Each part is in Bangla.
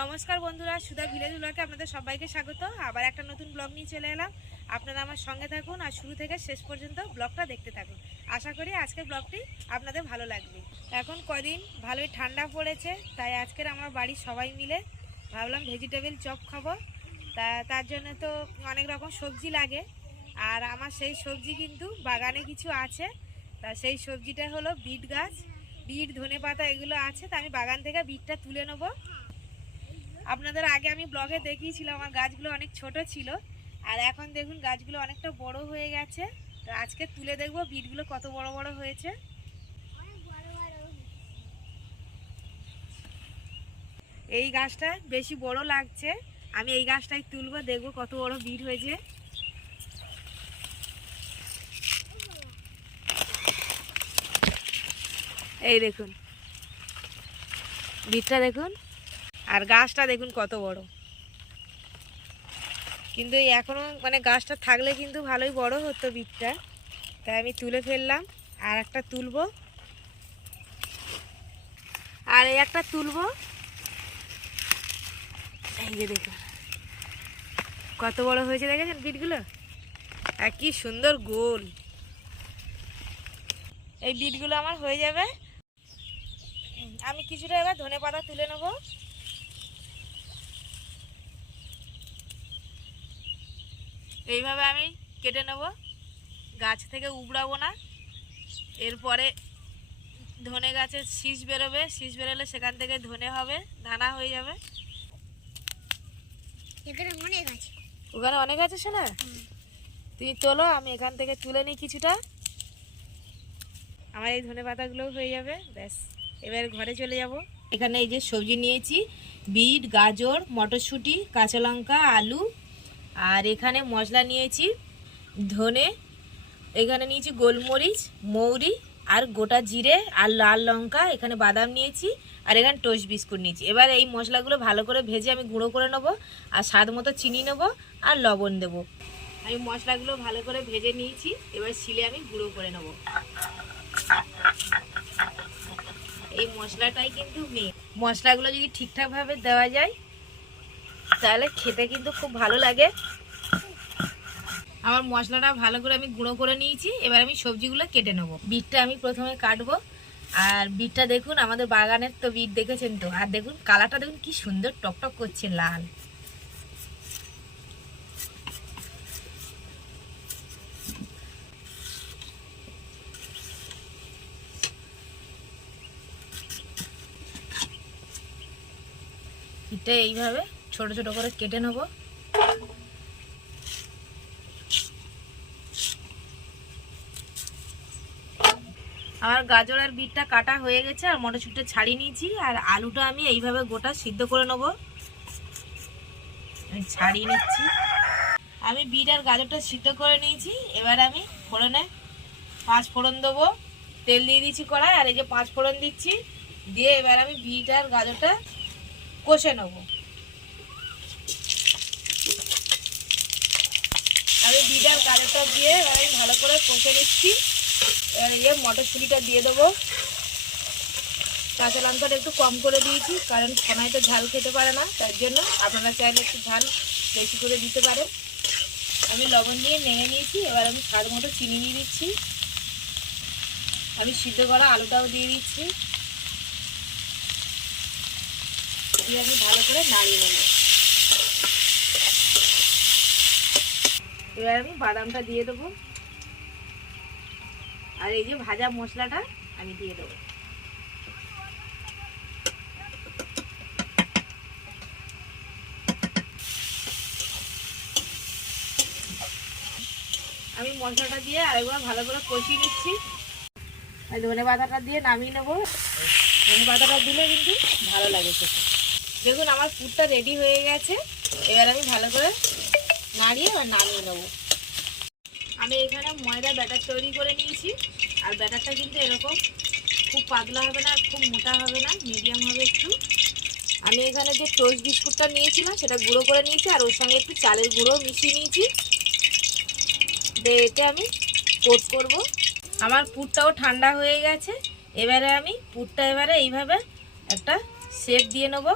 নমস্কার বন্ধুরা, সুধা ভিলেজ ব্লগে আপনাদের সবাইকে স্বাগত। আবার একটা নতুন ব্লগ নিয়ে চলে এলাম। আপনারা আমার সঙ্গে থাকুন আর শুরু থেকে শেষ পর্যন্ত ব্লগটা দেখতে থাকুন। আশা করি আজকের ব্লগটি আপনাদের ভালো লাগবে। এখন কদিন ভালোই ঠান্ডা পড়েছে, তাই আজকের আমার বাড়ির সবাই মিলে ভাবলাম ভেজিটেবল চপ খাব। তা, তার জন্য তো অনেক রকম সবজি লাগে। আর আমার সেই সবজি কিন্তু বাগানে কিছু আছে। তা সেই সবজিটা হলো বিট গাছ। বিট ধনে পাতা এগুলো আছে, তা আমি বাগান থেকে বিটটা তুলে নেব। আপনাদের আগে আমি ব্লগে দেখিয়েছিলাম, আমার গাছগুলো অনেক ছোট ছিল। আর এখন দেখুন, গাছগুলো অনেকটা বড় হয়ে গেছে। তো আজকে তুলে দেখব বিটগুলো কত বড় বড় হয়েছে। এই গাছটা বেশি বড় লাগছে। আমি এই গাছটাই তুলবো, দেখব কত বড় বিট হয়েছে। এই দেখুন বিটটা দেখুন। আর গাছটা দেখুন কত বড়। কিন্তু এই এখনও মানে গাছটা থাকলে কিন্তু ভালোই বড় হতো বিটটা তাই আমি তুলে ফেললাম, আর একটা তুলব। আর এই একটা তুলবো। এই যে দেখুন, কত বড় হয়েছে দেখেছেন বিটগুলো আর কি সুন্দর গোল। এই বিটগুলো আমার হয়ে যাবে। আমি কিছুটা এবার ধনে পাতা তুলে নেব। এইভাবে আমি কেটে নেব। গাছ থেকে উবড়াবো না। এরপরে ধনে গাছের শীষ বেরোবে। শীষ বেরোলে সেখান থেকে ধনে হবে দানা হয়ে যাবে। এখানে অনেক আছে। ওখানে অনেক আছে শোনা তুমি তোলো আমি এখান থেকে তুলে নিই কিছুটা। আমার এই ধনে পাতাগুলো হয়ে যাবে ব্যাস। এবার ঘরে চলে যাব। এখানে এই যে সবজি নিয়েছি। বিট গাজর মটরশুঁটি কাঁচা লঙ্কা আলু আর এখানে মশলা নিয়েছি ধনে, এখানে নিয়েছি গোলমরিচ, মৌরি আর গোটা জিরে আর লাল লঙ্কা, এখানে বাদাম নিয়েছি আর এখানে টোস্ট বিস্কুট নিয়েছি। এবার এই মশলাগুলো ভালো করে ভেজে আমি গুঁড়ো করে নেব আর স্বাদ মতো চিনি নেব আর লবণ দেবো। আমি মশলাগুলো ভালো করে ভেজে নিয়েছি, এবার শিলে আমি গুঁড়ো করে নেব। এই মশলাটাই কিন্তু মেন মশলাগুলো যদি ঠিকঠাকভাবে দেওয়া যায় তাহলে খেতে কিন্তু খুব ভালো লাগে। আমার মশলাটা ভালো করে আমি গুঁড়ো করে নিয়েছি, এবার আমি সবজিগুলো কেটে নেব। বিটটা আমি প্রথমে কাটবো, আর বিটটা দেখুন আমাদের বাগানের তো বিট দেখেছেন তো, আর দেখুন কালারটা দেখুন কি সুন্দর টকটক করছে লাল। বিটটা এইভাবে ছোট ছোট করে কেটে নেব। আমার গাজর আর বিটটা কাটা হয়ে গেছে, আর মটরশুঁটিটা ছাড়িয়ে নিয়েছি, আর আলুটা আমি এইভাবে গোটা সিদ্ধ করে নেব। আমি ছাড়িয়ে নিচ্ছি। আমি বিট আর গাজরটা সিদ্ধ করে নিয়েছি, এবার আমি ফোড়নে পাঁচ ফোড়ন দেবো। তেল দিয়ে দিচ্ছি কড়াই, আর এই যে পাঁচ ফোড়ন দিচ্ছি, দিয়ে এবার আমি বিট আর গাজরটা কষে নেব আমি বিট আর দিয়ে আমি ভালো করে কষে নিচ্ছি। এবার এই মটরশুঁটিটা দিয়ে দেবো। কাঁচা লঙ্কাটা একটু কম করে দিয়েছি, কারণ সোনাই তো ঝাল খেতে পারে না, তার জন্য আপনারা চাইলে একটু ঝাল বেশি করে দিতে পারেন। আমি লবণ দিয়ে নেড়ে নিয়েছি, এবার আমি স্বাদ মতো চিনি দিয়ে দিচ্ছি। আমি সিদ্ধ করা আলুটাও দিয়ে দিচ্ছি। দিয়ে আমি ভালো করে নাড়িয়ে নেব। এবার আমি বাদামটা দিয়ে দেবো। আর এই যে ভাজা মশলাটা আমি দিয়ে দেবো। আমি মশলাটা দিয়ে আরেকবার ভালো করে কষিয়ে নিচ্ছি। আর ধনে পাতাটা দিয়ে নামিয়ে নেব। ধনে পাতাটা দিলে কিন্তু ভালো লাগে খেতে। দেখুন আমার পুরটা রেডি হয়ে গেছে। এবার আমি ভালো করে নাড়িয়ে এবার নামিয়ে নেব। আমি এখানে ময়দা ব্যাটার তৈরি করে নিয়েছি, আর ব্যাটারটা কিন্তু এরকম খুব পাতলা হবে না আর খুব মোটা হবে না মিডিয়াম হবে একটু। আমি এখানে যে টোস্ট বিস্কুটটা নিয়েছিলাম, সেটা গুঁড়ো করে নিয়েছি, আর ওর সঙ্গে একটু চালের গুঁড়ো মিশিয়ে নিয়েছি। এতে আমি কোট করব। আমার পুরটাও ঠান্ডা হয়ে গেছে, এবারে আমি পুরটা এবারে এইভাবে একটা শেপ দিয়ে নেব।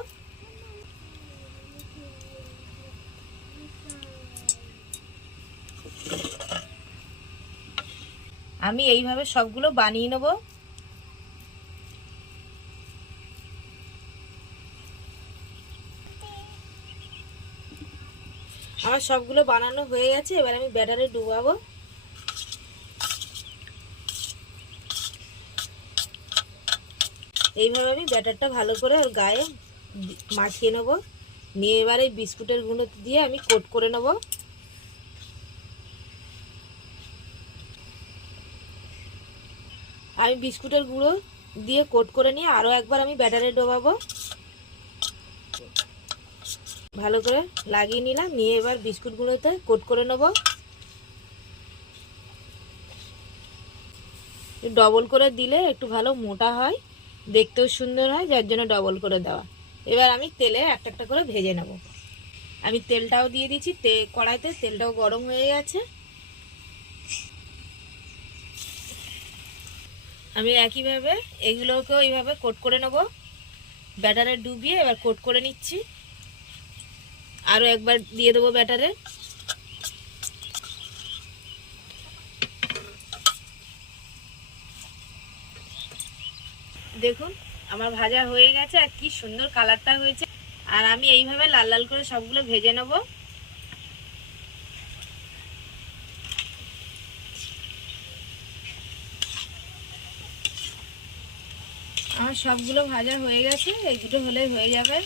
আমি এইভাবে সবগুলো বানিয়ে নেব। আমার সবগুলো বানানো হয়ে গেছে, এবার আমি ব্যাটারে ডুবাবো। এইভাবে আমি ব্যাটারটা ভালো করে ওর গায়ে মাখিয়ে নেব। নিয়ে এবার এই বিস্কুটের গুঁড়ো দিয়ে আমি কোট করে নেব। আমি বিস্কুটের গুঁড়ো দিয়ে কোট করে নিয়ে আরও একবার আমি ব্যাটারে ডোবাবো। ভালো করে লাগিয়ে নিলাম, নিয়ে এবার বিস্কুট গুঁড়োতে কোট করে নেব। ডবল করে দিলে একটু ভালো মোটা হয়, দেখতেও সুন্দর হয়, যার জন্য ডবল করে দেওয়া। এবার আমি তেলে একটা একটা করে ভেজে নেব। আমি তেলটাও দিয়ে দিচ্ছি, তে কড়াইতে তেলটাও গরম হয়ে গেছে। আমি একইভাবে এগুলোকেও এইভাবে কোট করে নেব। ব্যাটারে ডুবিয়ে এবার কোট করে নিচ্ছি। আরও একবার দিয়ে দেবো ব্যাটারে। দেখুন, আমার ভাজা হয়ে গেছে আর কি সুন্দর কালারটা হয়েছে। আর আমি এইভাবে লাল লাল করে সবগুলো ভেজে নেব। আমার সবগুলো ভাজা হয়ে গেছে, এই দুটো হলে হয়ে যাবে।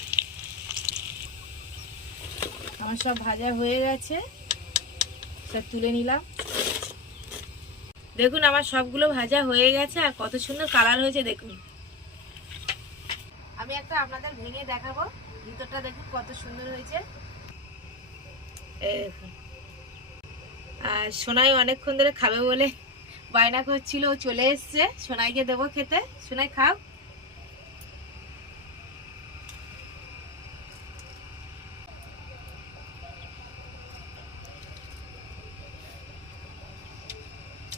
আমার সব ভাজা হয়ে গেছে, সব তুলে নিলাম। দেখুন, আমার সবগুলো ভাজা হয়ে গেছে, আর কত সুন্দর কালার হয়েছে, দেখুন। আমি একটা আপনাদের ভেঙে দেখাবো, ভিতরটা দেখুন কত সুন্দর হয়েছে। আর সোনাই অনেকক্ষণ ধরে খাবে বলে বায়না করছিল চলে এসছে। সোনাইকে দেবো খেতে। সোনাই, খাও।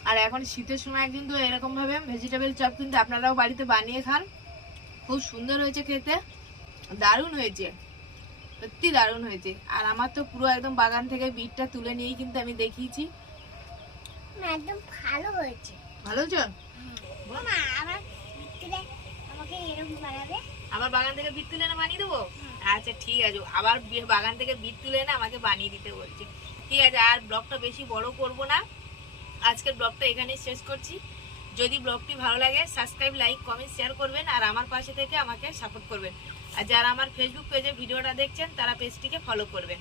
আর এখন শীতের সময় কিন্তু এরকম ভাবে ভেজিটেবল চপ কিন্তু আপনারাও বাড়িতে বানিয়ে খান। খুব সুন্দর হয়েছে খেতে। দারুণ হয়েছে। সত্যি দারুণ হয়েছে। আর আমার তো পুরো একদম বাগান থেকে বিটটা তুলে নিয়েই কিন্তু আমি দেখিয়েছি। একদম ভালো হয়েছে। ভালো হয়েছে? আমার বাগান থেকে বিট তুলে এনে বানিয়ে দেবো? আচ্ছা ঠিক আছে। আবার বাগান থেকে বিট তুলে এনে আমাকে বানিয়ে দিতে বলছে। ঠিক আছে আর ব্লগটা বেশি বড় করব না। আজকের ব্লগটা এখানেই শেষ করছি। যদি ব্লগটি ভালো লাগে সাবস্ক্রাইব লাইক কমেন্ট শেয়ার করবেন আর আমার পাশে থেকে আমাকে সাপোর্ট করবেন। আর যারা আমার ফেসবুক পেজে ভিডিওটা দেখছেন, তারা পেজটিকে ফলো করবেন।